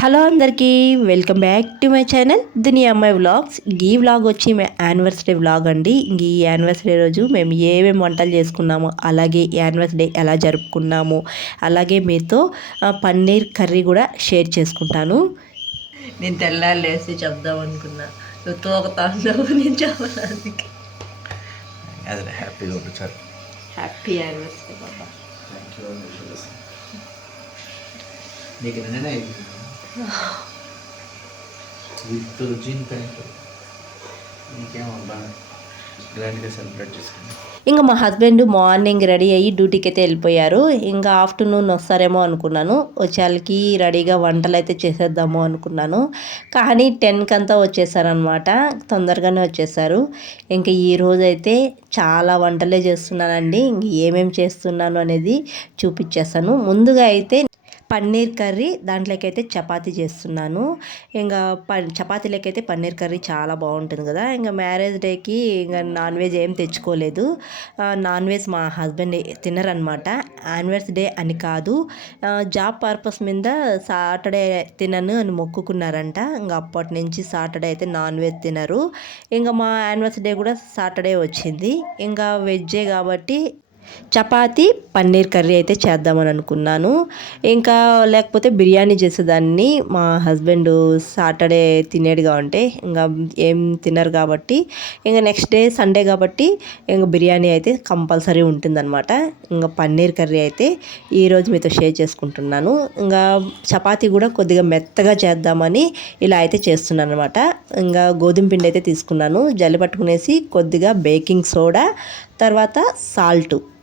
Hello అందరికీ welcome back to my channel దునియా అమ్మాయి vlogs. ఈ వ్లాగ్ వచ్చి యానివర్సరీ వ్లాగ్ అండి. ఈ యానివర్సరీ రోజు మేము ఏమేమి వంటలు చేసుకున్నాము, అలాగే యానివర్సరీ ఎలా జరుపుకున్నాము, అలాగే మీతో పన్నీర్ కర్రీ కూడా షేర్ చేసుకుంటాను. నేను తెల్లారు లేసి చెప్దాం అనుకున్నా, నువ్వు తోకతాను నేను చెప్పడానికి. హ్యాపీ యానివర్సరీ బాబా. ఇంకా మా హస్బెండ్ మార్నింగ్ రెడీ అయ్యి డ్యూటీకి అయితే వెళ్ళిపోయారు. ఇంకా ఆఫ్టర్నూన్ వస్తారేమో అనుకున్నాను. వచ్చేళ్ళకి రెడీగా వంటలు అయితే చేసేద్దాము అనుకున్నాను, కానీ 10కి అంతా వచ్చేసారనమాట. తొందరగానే వచ్చేసారు. ఇంకా ఈరోజు అయితే చాలా వంటలే చేస్తున్నానండి. ఇంక ఏమేమి చేస్తున్నాను అనేది చూపించేస్తాను. ముందుగా అయితే పన్నీర్ కర్రీ, దాంట్లోకైతే చపాతీ చేస్తున్నాను. ఇంకా చపాతీలకైతే పన్నీర్ కర్రీ చాలా బాగుంటుంది కదా. ఇంకా మ్యారేజ్ డేకి ఇంకా నాన్ వెజ్ ఏం తెచ్చుకోలేదు. నాన్ వెజ్ మా హస్బెండ్ తినరనమాట. యానివర్సరీ డే అని కాదు, జాబ్ పర్పస్ మీద సాటర్డే తినను అని మొక్కుకున్నారంట. ఇంకా అప్పటి నుంచి సాటర్డే అయితే నాన్ వెజ్ తినరు. ఇంకా మా యానివర్సరీ డే కూడా సాటర్డే వచ్చింది. ఇంకా వెజ్జే కాబట్టి చపాతీ పన్నీర్ కర్రీ అయితే చేద్దామని అనుకున్నాను. ఇంకా లేకపోతే బిర్యానీ చేసేదాన్ని. మా హస్బెండ్ సాటర్డే తినేడుగా ఉంటే ఇంకా ఏం తినరు కాబట్టి, ఇంకా నెక్స్ట్ డే సండే కాబట్టి ఇంకా బిర్యానీ అయితే కంపల్సరీ ఉంటుందన్నమాట. ఇంకా పన్నీర్ కర్రీ అయితే ఈరోజు మీతో షేర్ చేసుకుంటున్నాను. ఇంకా చపాతీ కూడా కొద్దిగా మెత్తగా చేద్దామని ఇలా అయితే చేస్తున్నాను అనమాట. ఇంకా గోధుమ పిండి అయితే తీసుకున్నాను, జల్లి పట్టుకునేసి కొద్దిగా బేకింగ్ సోడా, తర్వాత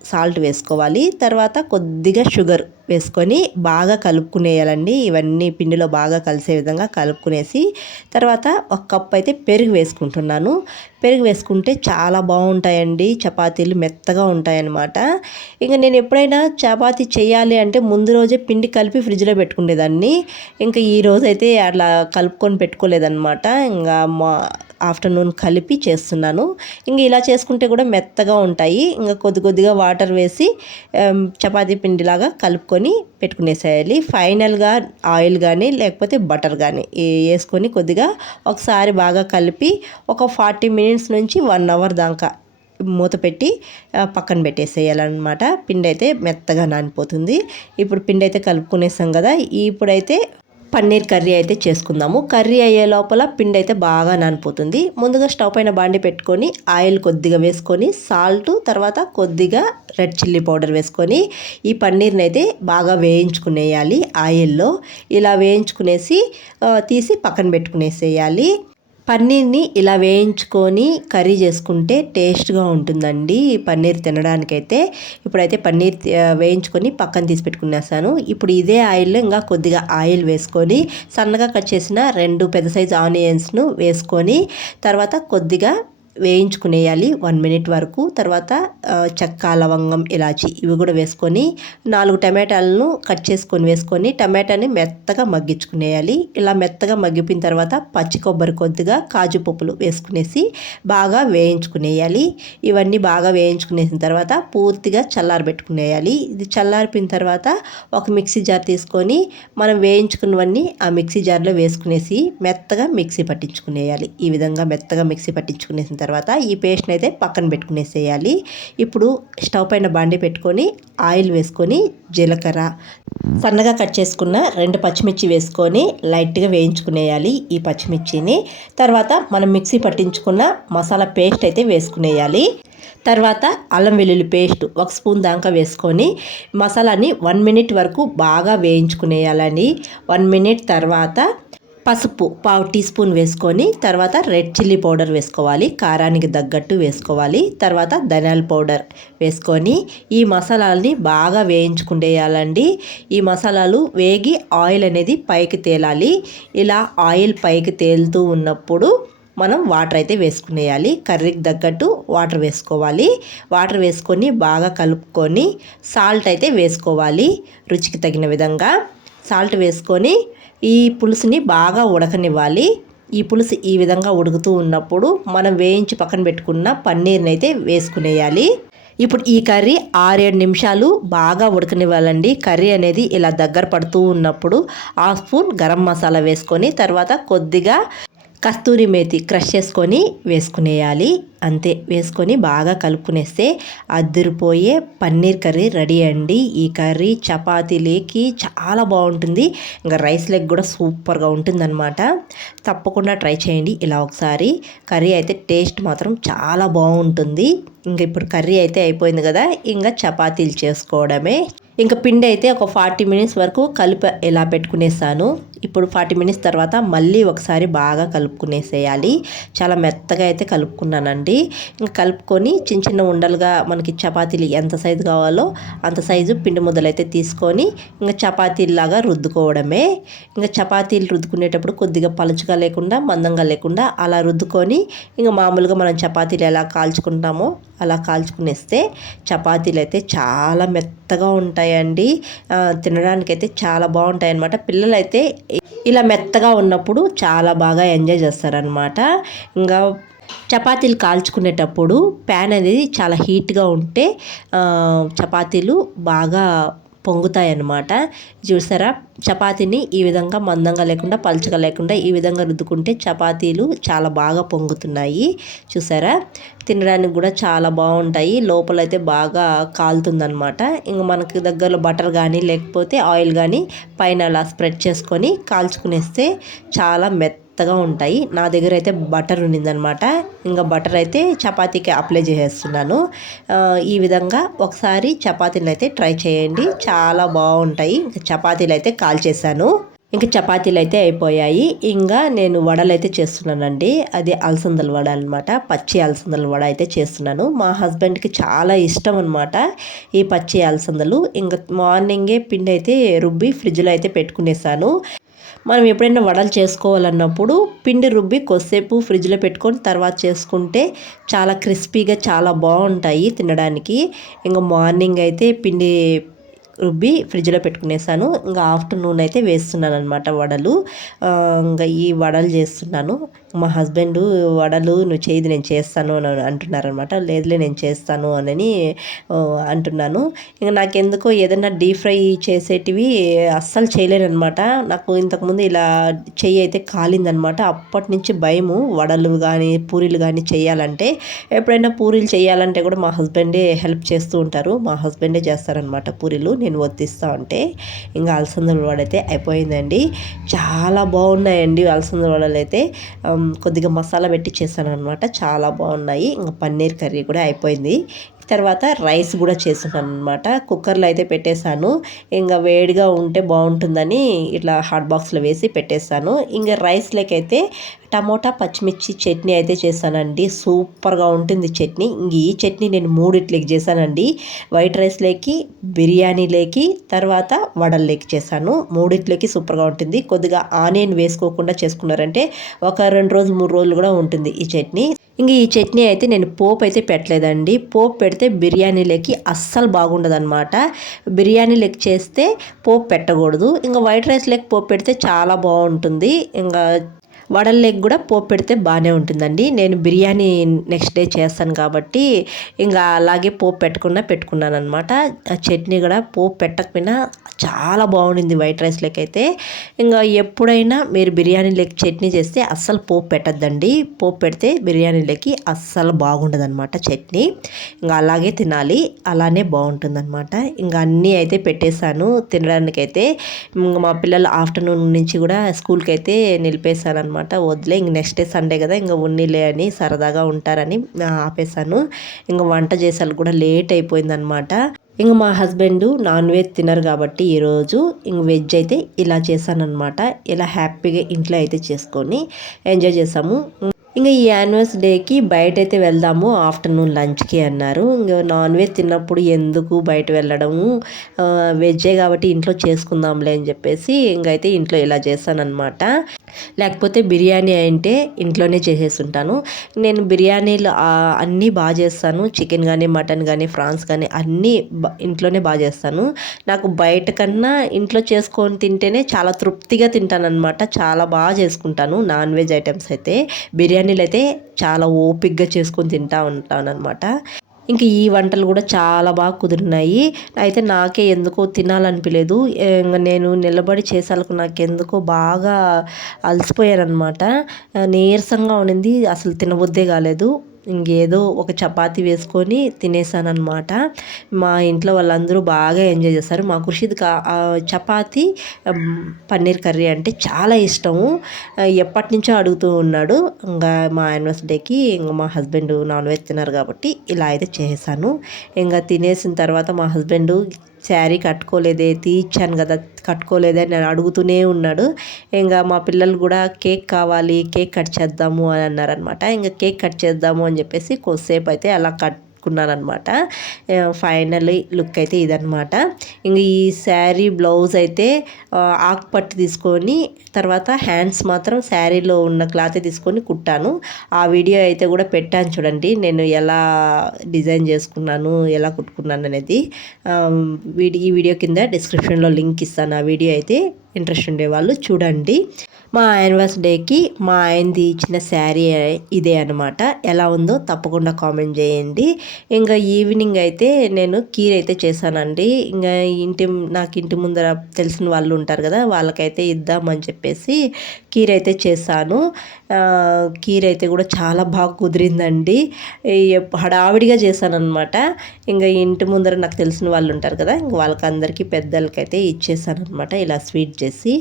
సాల్ట్ వేసుకోవాలి. తర్వాత కొద్దిగా షుగర్ వేసుకొని బాగా కలుపుకునేయాలండి. ఇవన్నీ పిండిలో బాగా కలిసే విధంగా కలుపుకునేసి తర్వాత 1 కప్ అయితే పెరుగు వేసుకుంటున్నాను. పెరుగు వేసుకుంటే చాలా బాగుంటాయండి, చపాతీలు మెత్తగా ఉంటాయన్నమాట. ఇంకా నేను ఎప్పుడైనా చపాతీ చేయాలి అంటే ముందు రోజే పిండి కలిపి ఫ్రిడ్జ్లో పెట్టుకునేదాన్ని. ఇంకా ఈ రోజైతే అట్లా కలుపుకొని పెట్టుకోలేదన్నమాట. ఇంకా ఆఫ్టర్నూన్ కలిపి చేస్తున్నాను. ఇంక ఇలా చేసుకుంటే కూడా మెత్తగా ఉంటాయి. ఇంకా కొద్దిగా వాటర్ వేసి చపాతీ పిండిలాగా కలుపుకొని పెట్టుకునేసేయాలి. ఫైనల్గా ఆయిల్ కానీ లేకపోతే బటర్ కానీ వేసుకొని కొద్దిగా ఒకసారి బాగా కలిపి ఒక 40 మినిట్స్ నుంచి 1 అవర్ దాకా మూత పెట్టి పక్కన పెట్టేసేయాలన్నమాట. పిండి అయితే మెత్తగా నానిపోతుంది. ఇప్పుడు పిండి అయితే కలుపుకునేసాం కదా. ఇప్పుడైతే పన్నీర్ కర్రీ అయితే చేసుకుందాము. కర్రీ అయ్యే లోపల పిండి అయితే బాగా నానిపోతుంది. ముందుగా స్టవ్ పైన బాండి పెట్టుకొని ఆయిల్ కొద్దిగా వేసుకొని సాల్ట్, తర్వాత కొద్దిగా రెడ్ చిల్లీ పౌడర్ వేసుకొని ఈ పన్నీర్ని అయితే బాగా వేయించుకునేయాలి ఆయిల్లో. ఇలా వేయించుకునేసి తీసి పక్కన పెట్టుకునేసేయాలి. పన్నీర్ని ఇలా వేయించుకొని కర్రీ చేసుకుంటే టేస్ట్గా ఉంటుందండి పన్నీర్ తినడానికైతే. ఇప్పుడైతే పన్నీర్ వేయించుకొని పక్కన తీసి పెట్టుకునేసాను. ఇప్పుడు ఇదే ఆయిల్లో ఇంకా కొద్దిగా ఆయిల్ వేసుకొని సన్నగా కట్ చేసిన 2 పెద్ద సైజు ఆనియన్స్ను వేసుకొని తర్వాత కొద్దిగా వేయించుకునేయాలి 1 మినిట్ వరకు. తర్వాత చెక్క, లవంగం, ఇలాచి ఇవి కూడా వేసుకొని 4 టమాటాలను కట్ చేసుకొని వేసుకొని టమాటాని మెత్తగా మగ్గించుకునేయాలి. ఇలా మెత్తగా మగ్గిపోయిన తర్వాత పచ్చి కొబ్బరి, కొద్దిగా కాజు పప్పులు వేసుకునేసి బాగా వేయించుకునేయాలి. ఇవన్నీ బాగా వేయించుకునేసిన తర్వాత పూర్తిగా చల్లారబెట్టుకునేయాలి. ఇది చల్లారిపోయిన తర్వాత ఒక మిక్సీ జార్ తీసుకొని మనం వేయించుకున్నవన్నీ ఆ మిక్సీ జార్లో వేసుకునేసి మెత్తగా మిక్సీ పట్టించుకునేయాలి. ఈ విధంగా మెత్తగా మిక్సీ పట్టించుకునేసిన తర్వాత ఈ పేస్ట్ని అయితే పక్కన పెట్టుకునేసేయాలి. ఇప్పుడు స్టవ్ పైన బాండి పెట్టుకొని ఆయిల్ వేసుకొని జీలకర్ర, సన్నగా కట్ చేసుకున్న 2 పచ్చిమిర్చి వేసుకొని లైట్గా వేయించుకునేయాలి ఈ పచ్చిమిర్చిని. తర్వాత మనం మిక్సీ పట్టించుకున్న మసాలా పేస్ట్ అయితే వేసుకునేయాలి. తర్వాత అల్లం వెల్లుల్లి పేస్ట్ 1 స్పూన్ దాకా వేసుకొని మసాలాని 1 మినిట్ వరకు బాగా వేయించుకునేయాలండి. 1 మినిట్ తర్వాత పసుపు 1/2 టీ స్పూన్ వేసుకొని తర్వాత రెడ్ చిల్లీ పౌడర్ వేసుకోవాలి, కారానికి తగ్గట్టు వేసుకోవాలి. తర్వాత ధనియాల పౌడర్ వేసుకొని ఈ మసాలాలని బాగా వేయించుకునేయాలండి. ఈ మసాలాలు వేగి ఆయిల్ అనేది పైకి తేలాలి. ఇలా ఆయిల్ పైకి తేలుతూ ఉన్నప్పుడు మనం వాటర్ అయితే వేసుకునేయాలి. కర్రీకి తగ్గట్టు వాటర్ వేసుకోవాలి. వాటర్ వేసుకొని బాగా కలుపుకొని సాల్ట్ అయితే వేసుకోవాలి రుచికి తగిన విధంగా. సాల్ట్ వేసుకొని ఈ పులుసుని బాగా ఉడకనివ్వాలి. ఈ పులుసు ఈ విధంగా ఉడుకుతూ ఉన్నప్పుడు మనం వేయించి పక్కన పెట్టుకున్న పన్నీర్ని అయితే వేసుకునేయాలి. ఇప్పుడు ఈ కర్రీ 6-7 నిమిషాలు బాగా ఉడకనివ్వాలండి. కర్రీ అనేది ఇలా దగ్గర పడుతూ ఉన్నప్పుడు హాఫ్ స్పూన్ గరం మసాలా వేసుకొని తర్వాత కొద్దిగా కస్తూరి మేతి క్రష్ చేసుకొని వేసుకునేయాలి. అంతే, వేసుకొని బాగా కలుపుకునేస్తే అదిరిపోయే పన్నీర్ కర్రీ రెడీ అండి. ఈ కర్రీ చపాతీలేకి చాలా బాగుంటుంది, ఇంకా రైస్ లెగ్ కూడా సూపర్గా ఉంటుందన్నమాట. తప్పకుండా ట్రై చేయండి ఇలా ఒకసారి. కర్రీ అయితే టేస్ట్ మాత్రం చాలా బాగుంటుంది. ఇంకా ఇప్పుడు కర్రీ అయితే అయిపోయింది కదా, ఇంకా చపాతీలు చేసుకోవడమే. ఇంకా పిండి అయితే ఒక 40 మినిట్స్ వరకు ఇలా పెట్టుకునేసాను. ఇప్పుడు 40 మినిట్స్ తర్వాత మళ్ళీ ఒకసారి బాగా కలుపుకునేసేయాలి. చాలా మెత్తగా అయితే కలుపుకున్నానండి. ఇంకా కలుపుకొని చిన్న చిన్న ఉండలుగా మనకి చపాతీలు ఎంత సైజు కావాలో అంత సైజు పిండి ముద్దలు అయితే తీసుకొని ఇంకా చపాతీలాగా రుద్దుకోవడమే. ఇంకా చపాతీలు రుద్దుకునేటప్పుడు కొద్దిగా పలుచగా లేకుండా మందంగా లేకుండా అలా రుద్దుకొని ఇంకా మామూలుగా మనం చపాతీలు ఎలా కాల్చుకుంటామో అలా కాల్చుకునేస్తే చపాతీలు అయితే చాలా మెత్తగా ఉంటాయండి. తినడానికైతే చాలా బాగుంటాయి అన్నమాట. పిల్లలు అయితే ఇలా మెత్తగా ఉన్నప్పుడు చాలా బాగా ఎంజాయ్ చేస్తారనమాట. ఇంకా చపాతీలు కాల్చుకునేటప్పుడు ప్యాన్ అనేది చాలా హీట్గా ఉంటే చపాతీలు బాగా పొంగుతాయి అన్నమాట. చూసారా, చపాతీని ఈ విధంగా మందంగా లేకుండా పలుచగా లేకుండా ఈ విధంగా రుద్దుకుంటే చపాతీలు చాలా బాగా పొంగుతున్నాయి. చూసారా, తినడానికి కూడా చాలా బాగుంటాయి. లోపలైతే బాగా కాలుతుందనమాట. ఇంక మనకి దగ్గరలో బటర్ కానీ లేకపోతే ఆయిల్ కానీ పైన అలా స్ప్రెడ్ చేసుకొని కాల్చుకునేస్తే చాలా మెత్తగా ఉంటాయి. నా దగ్గర అయితే బటర్ ఉన్నిందనమాట. ఇంకా బటర్ అయితే చపాతీకి అప్లై చేసేస్తున్నాను. ఈ విధంగా ఒకసారి చపాతీలు అయితే ట్రై చేయండి, చాలా బాగుంటాయి. ఇంకా చపాతీలు అయితే కాల్చేసాను. ఇంకా చపాతీలు అయితే అయిపోయాయి. ఇంకా నేను వడలు అయితే చేస్తున్నానండి. అది అలసందల వడ అనమాట. పచ్చి అలసందల వడ అయితే చేస్తున్నాను. మా హస్బెండ్కి చాలా ఇష్టం అనమాట ఈ పచ్చి అలసందలు. ఇంకా మార్నింగే పిండి అయితే రుబ్బి ఫ్రిడ్జ్లో అయితే పెట్టుకునేసాను. మనం ఎప్పుడైనా వడలు చేసుకోవాలన్నప్పుడు పిండి రుబ్బి కొద్దిసేపు ఫ్రిడ్జ్లో పెట్టుకొని తర్వాత చేసుకుంటే చాలా క్రిస్పీగా చాలా బాగుంటాయి తినడానికి. ఇంకా మార్నింగ్ అయితే పిండి రుబ్బి ఫ్రిడ్జ్లో పెట్టుకునేసాను. ఇంకా ఆఫ్టర్నూన్ అయితే వేస్తున్నాను అనమాట వడలు. ఇంకా ఈ వడలు చేస్తున్నాను. మా హస్బెండ్ వడలు నువ్వు చేయదు నేను చేస్తాను అని అంటున్నారనమాట. లేదులే నేను చేస్తాను అని అంటున్నాను. ఇంకా నాకెందుకో ఏదైనా డీప్ ఫ్రై చేసేటివి అస్సలు చేయలేను అనమాట. నాకు ఇంతకుముందు ఇలా చెయ్యి అయితే కాలిందనమాట. అప్పటి నుంచి భయము వడలు కానీ పూరీలు కానీ చేయాలంటే. ఎప్పుడైనా పూరీలు చేయాలంటే కూడా మా హస్బెండే హెల్ప్ చేస్తూ ఉంటారు. మా హస్బెండే చేస్తారనమాట పూరీలు, నేను వత్తిస్తూ ఉంటే. ఇంకా అలసందల వడ అయితే అయిపోయిందండి. చాలా బాగున్నాయండి అలసందల వడలు అయితే. కొద్దిగా మసాలా పెట్టి చేశాను అనమాట, చాలా బాగున్నాయి. ఇంకా పన్నీర్ కర్రీ కూడా అయిపోయింది. తర్వాత రైస్ కూడా చేస్తున్నాను అనమాట. కుక్కర్లో అయితే పెట్టేశాను. ఇంకా వేడిగా ఉంటే బాగుంటుందని ఇట్లా హాట్ బాక్స్లో వేసి పెట్టేశాను. ఇంకా రైస్లోకైతే టమోటా పచ్చిమిర్చి చట్నీ అయితే చేశానండి. సూపర్గా ఉంటుంది చట్నీ. ఇంక ఈ చట్నీ నేను 3 చేశానండి. వైట్ రైస్లోకి, బిర్యానీలోకి, తర్వాత వడల్లోకి చేశాను. 3 సూపర్గా ఉంటుంది. కొద్దిగా ఆనియన్ వేసుకోకుండా చేసుకున్నారంటే ఒక 2 రోజులు 3 రోజులు కూడా ఉంటుంది ఈ చట్నీ. ఇంక ఈ చట్నీ అయితే నేను పోపు అయితే పెట్టలేదండి. పోపు పెడితే బిర్యానీలోకి అస్సలు బాగుండదు అనమాట. బిర్యానీలోకి చేస్తే పోపు పెట్టకూడదు. ఇంకా వైట్ రైస్లోకి పోపు పెడితే చాలా బాగుంటుంది. ఇంకా వడల్లోకి కూడా పోపు పెడితే బాగానే ఉంటుందండి. నేను బిర్యానీ నెక్స్ట్ డే చేస్తాను కాబట్టి ఇంకా అలాగే పోపు పెట్టుకున్నాను అనమాట. చట్నీ కూడా పోపు పెట్టకపోయినా చాలా బాగుండింది వైట్ రైస్లోకి అయితే. ఇంకా ఎప్పుడైనా మీరు బిర్యానీలోకి చట్నీ చేస్తే అస్సలు పోపు పెట్టద్దండి. పోపు పెడితే బిర్యానీలోకి అస్సలు బాగుండదు అనమాట చట్నీ. ఇంకా అలాగే తినాలి, అలానే బాగుంటుందన్నమాట. ఇంకా అన్నీ అయితే పెట్టేశాను తినడానికైతే. ఇంకా మా పిల్లలు ఆఫ్టర్నూన్ నుంచి కూడా స్కూల్కి అయితే నిలిపేశాను అనమాట. వదిలే, ఇంక నెక్స్ట్ డే సండే కదా ఇంకా ఉన్నిలే అని సరదాగా ఉంటారని ఆపేశాను. ఇంకా వంట చేసాలు కూడా లేట్ అయిపోయిందనమాట. ఇంక మా హస్బెండ్ నాన్ వెజ్ తినరు కాబట్టి ఈరోజు ఇంక వెజ్ అయితే ఇలా చేశానమాట. ఇలా హ్యాపీగా ఇంట్లో అయితే చేసుకొని ఎంజాయ్ చేసాము. ఇంకా ఈ యానివర్సరీ డేకి బయట అయితే వెళ్దాము ఆఫ్టర్నూన్ లంచ్కి అన్నారు. ఇంకా నాన్ వెజ్ తిన్నప్పుడు ఎందుకు బయట వెళ్ళడము, వెజ్జే కాబట్టి ఇంట్లో చేసుకుందాంలే అని చెప్పేసి ఇంకైతే ఇంట్లో ఇలా చేశానమాట. లేకపోతే బిర్యానీ అంటే ఇంట్లోనే చేసేస్తుంటాను. నేను బిర్యానీలు అన్నీ బాగా చేస్తాను. చికెన్ కానీ మటన్ కానీ ఫ్రాన్స్ కానీ అన్నీ ఇంట్లోనే బాగా చేస్తాను. నాకు బయట కన్నా ఇంట్లో చేసుకొని తింటేనే చాలా తృప్తిగా తింటాను అనమాట. చాలా బాగా చేసుకుంటాను నాన్ వెజ్ ఐటమ్స్ అయితే. బిర్యానీలు అయితే చాలా ఓపిక్గా చేసుకొని తింటూ ఉంటాను అనమాట. ఇంక ఈ వంటలు కూడా చాలా బాగా కుదిరినాయి. అయితే నాకే ఎందుకో తినాలనిపియలేదు. నేను నిలబడి చేసాలకు నాకెందుకో బాగా అలసిపోయాననమాట. నీరసంగా ఉండింది. అసలు తినబుద్దే కాలేదు. ఇంకేదో ఒక చపాతీ వేసుకొని తినేసాననమాట. మా ఇంట్లో వాళ్ళందరూ బాగా ఎంజాయ్ చేస్తారు. మా ఖుషిద్‌కి చపాతీ పన్నీర్ కర్రీ అంటే చాలా ఇష్టము. ఎప్పటినుంచో అడుగుతూ ఉన్నాడు. ఇంగా మా యానివర్సరీకి మా హస్బెండ్ నాన్ వెజ్ తినరు కాబట్టి ఇలా అయితే చేసేసాను. ఇంగా తినేసిన తర్వాత మా హస్బెండు శారీ కట్టుకోలేదే, తీయిచ్చాను కదా కట్టుకోలేదే అని అడుగుతూనే ఉన్నాడు. ఇంకా మా పిల్లలు కూడా కేక్ కావాలి, కేక్ కట్ చేద్దాము అని అన్నారనమాట. ఇంకా కేక్ కట్ చేద్దాము అని చెప్పేసి కొద్దిసేపు అయితే అలా కట్టుకున్నానమాట. ఫైనల్లీ లుక్ అయితే ఇదనమాట. ఇంక ఈ శారీ బ్లౌజ్ అయితే ఆకుపట్టు తీసుకొని తర్వాత హ్యాండ్స్ మాత్రం శారీలో ఉన్న క్లాత్ తీసుకొని కుట్టాను. ఆ వీడియో అయితే కూడా పెట్టాను చూడండి. నేను ఎలా డిజైన్ చేసుకున్నాను, ఎలా కుట్టుకున్నాను అనేది. ఈ వీడియో కింద డిస్క్రిప్షన్లో లింక్ ఇస్తాను. ఆ వీడియో అయితే ఇంట్రెస్ట్ ఉండేవాళ్ళు చూడండి. మా యానివర్సరీకి మా ఆయనది ఇచ్చిన శారీ ఇదే అనమాట. ఎలా ఉందో తప్పకుండా కామెంట్ చేయండి. ఇంకా ఈవినింగ్ అయితే నేను కీర్ అయితే చేశానండి. ఇంకా నాకు ఇంటి ముందర తెలిసిన వాళ్ళు ఉంటారు కదా, వాళ్ళకైతే ఇద్దామని చెప్పేసి కీర్ అయితే చేశాను. కీర్ అయితే కూడా చాలా బాగా కుదిరిందండి. హడావిడిగా చేశానన్నమాట. ఇంకా ఇంటి ముందర నాకు తెలిసిన వాళ్ళు ఉంటారు కదా, ఇంక వాళ్ళకందరికీ పెద్దలకైతే ఇచ్చేసానమాట ఇలా స్వీట్ చేసి.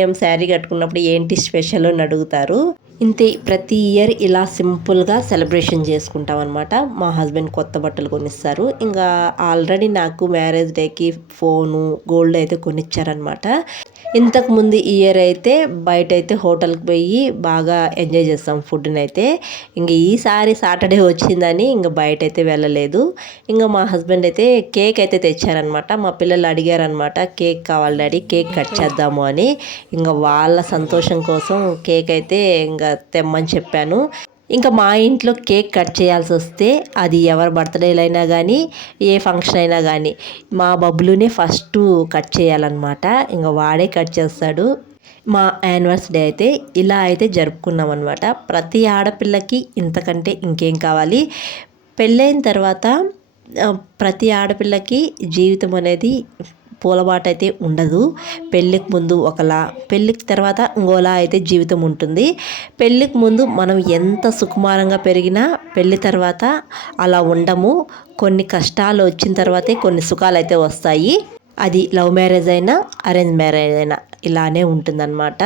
ఏం శారీ కట్టుకున్నప్పుడు ఏంటి స్పెషల్ అని అడుగుతారు. ఇంతే ప్రతి ఇయర్ ఇలా సింపుల్గా సెలబ్రేషన్ చేసుకుంటాం అనమాట. మా హస్బెండ్ కొత్త బట్టలు కొనిస్తారు. ఇంకా ఆల్రెడీ నాకు మ్యారేజ్ డేకి ఫోను, గోల్డ్ అయితే కొనిచ్చారనమాట. ఇంతకుముందు ఇయర్ అయితే బయట అయితే హోటల్కి పోయి బాగా ఎంజాయ్ చేస్తాం ఫుడ్ని అయితే. ఇంక ఈసారి సాటర్డే వచ్చిందని ఇంక బయట అయితే వెళ్ళలేదు. ఇంకా మా హస్బెండ్ అయితే కేక్ అయితే తెచ్చారనమాట. మా పిల్లలు అడిగారనమాట, కేక్ కావాలి డాడీ, కేక్ కట్ చేద్దాము అని. ఇంకా వాళ్ళ సంతోషం కోసం కేక్ అయితే ఇంకా తెమ్మని చెప్పాను. ఇంకా మా ఇంట్లో కేక్ కట్ చేయాల్సి వస్తే అది ఎవరి బర్త్డేలు అయినా కానీ, ఏ ఫంక్షన్ అయినా కానీ మా బబ్బులునే ఫస్ట్ కట్ చేయాలన్నమాట. ఇంకా వాడే కట్ చేస్తాడు. మా యానివర్సరీ అయితే ఇలా అయితే జరుపుకున్నాం అనమాట. ప్రతి ఆడపిల్లకి ఇంతకంటే ఇంకేం కావాలి. పెళ్ళైన తర్వాత ప్రతి ఆడపిల్లకి జీవితం అనేది పూలబాట అయితే ఉండదు. పెళ్ళికి ముందు ఒకలా, పెళ్ళికి తర్వాత ఇంకోలా అయితే జీవితం ఉంటుంది. పెళ్ళికి ముందు మనం ఎంత సుకుమారంగా పెరిగినా పెళ్ళి తర్వాత అలా ఉండము. కొన్ని కష్టాలు వచ్చిన తర్వాతే కొన్ని సుఖాలు అయితే వస్తాయి. అది లవ్ మ్యారేజ్ అయినా, అరేంజ్ మ్యారేజ్ అయినా ఇలానే ఉంటుందన్నమాట.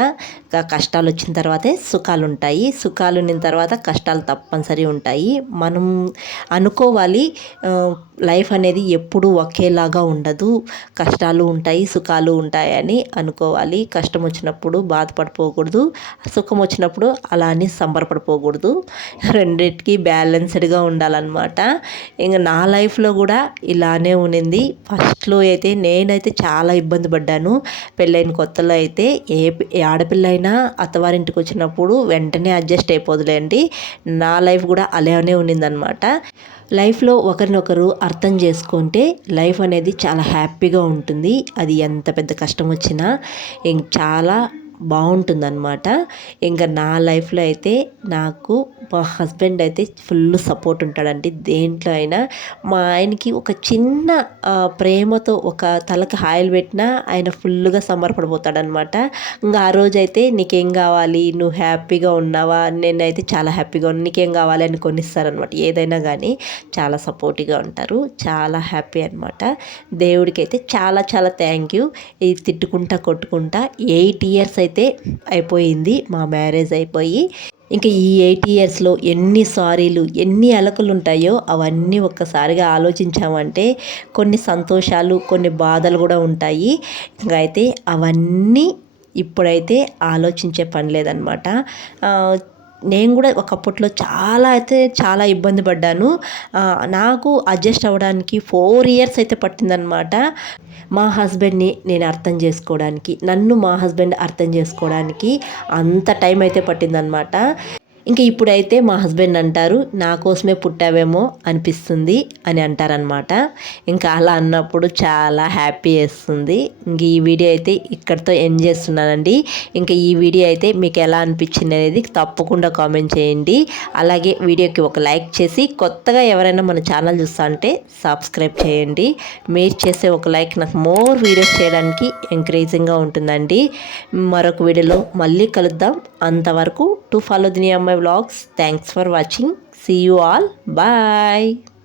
కష్టాలు వచ్చిన తర్వాతే సుఖాలు ఉంటాయి. సుఖాలు ఉన్న తర్వాత కష్టాలు తప్పనిసరి ఉంటాయి. మనం అనుకోవాలి, లైఫ్ అనేది ఎప్పుడూ ఒకేలాగా ఉండదు. కష్టాలు ఉంటాయి, సుఖాలు ఉంటాయని అనుకోవాలి. కష్టం వచ్చినప్పుడు బాధపడిపోకూడదు, సుఖం వచ్చినప్పుడు అలా అని సంబరపడిపోకూడదు. రెండింటికి బ్యాలెన్స్డ్గా ఉండాలన్నమాట. ఇంకా నా లైఫ్లో కూడా ఇలానే ఉండింది. ఫస్ట్లో అయితే నేనైతే చాలా ఇబ్బంది పడ్డాను. పెళ్ళైన కొత్తలో అయితే ఏ ఆడపిల్ల అయినా అత్తవారింటికి వచ్చినప్పుడు వెంటనే అడ్జస్ట్ అయిపోదులేండి. నా లైఫ్ కూడా అలానే ఉండిందనమాట. లైఫ్లో ఒకరినొకరు అర్థం చేసుకుంటే లైఫ్ అనేది చాలా హ్యాపీగా ఉంటుంది. అది ఎంత పెద్ద కష్టం వచ్చినా చాలా బాగుంటుందన్నమాట. ఇంకా నా లైఫ్లో అయితే నాకు మా హస్బెండ్ అయితే ఫుల్ సపోర్ట్ ఉంటాడండి. దేంట్లో అయినా మా ఆయనకి ఒక చిన్న ప్రేమతో ఒక తలకి హాయిలు పెట్టినా ఆయన ఫుల్గా సంబరపడిపోతాడనమాట. ఇంకా ఆ రోజైతే నీకేం కావాలి, నువ్వు హ్యాపీగా ఉన్నావా, నేనైతే చాలా హ్యాపీగా ఉన్నా, నీకేం కావాలి అని కొనిస్తారనమాట. ఏదైనా కానీ చాలా సపోర్టివ్గా ఉంటారు. చాలా హ్యాపీ అనమాట. దేవుడికి అయితే చాలా చాలా థ్యాంక్ యూ. ఇది తిట్టుకుంటా కొట్టుకుంటా 8 ఇయర్స్ అయితే అయిపోయింది మా మ్యారేజ్ అయిపోయి. ఇంకా ఈ 8 ఇయర్స్లో ఎన్ని సారీలు, ఎన్ని అలకలు ఉంటాయో అవన్నీ ఒక్కసారిగా ఆలోచించామంటే కొన్ని సంతోషాలు, కొన్ని బాధలు కూడా ఉంటాయి. ఇంకా అయితే అవన్నీ ఇప్పుడైతే ఆలోచించే పని లేదనమాట. నేను కూడా ఒకప్పట్లో చాలా ఇబ్బంది పడ్డాను. నాకు అడ్జస్ట్ అవ్వడానికి 4 ఇయర్స్ అయితే పట్టిందనమాట. మా హస్బెండ్ని నేను అర్థం చేసుకోవడానికి, నన్ను మా హస్బెండ్ అర్థం చేసుకోవడానికి అంత టైం అయితే పట్టిందనమాట. ఇంకా ఇప్పుడైతే మా హస్బెండ్ అంటారు, నా కోసమే పుట్టావేమో అనిపిస్తుంది అని అంటారనమాట. ఇంకా అలా అన్నప్పుడు చాలా హ్యాపీ వేస్తుంది. ఇంక ఈ వీడియో అయితే ఇక్కడితో ఎండ్ చేస్తున్నానండి. ఇంకా ఈ వీడియో అయితే మీకు ఎలా అనిపించింది అనేది తప్పకుండా కామెంట్ చేయండి. అలాగే వీడియోకి ఒక లైక్ చేసి కొత్తగా ఎవరైనా మన ఛానల్ చూస్తా అంటే సబ్స్క్రైబ్ చేయండి. మీరు చేసే ఒక లైక్ నాకు మోర్ వీడియోస్ చేయడానికి ఎంకరేజింగ్గా ఉంటుందండి. మరొక వీడియోలో మళ్ళీ కలుద్దాం. అంతవరకు to follow the near my vlogs. Thanks for watching. See you all. Bye.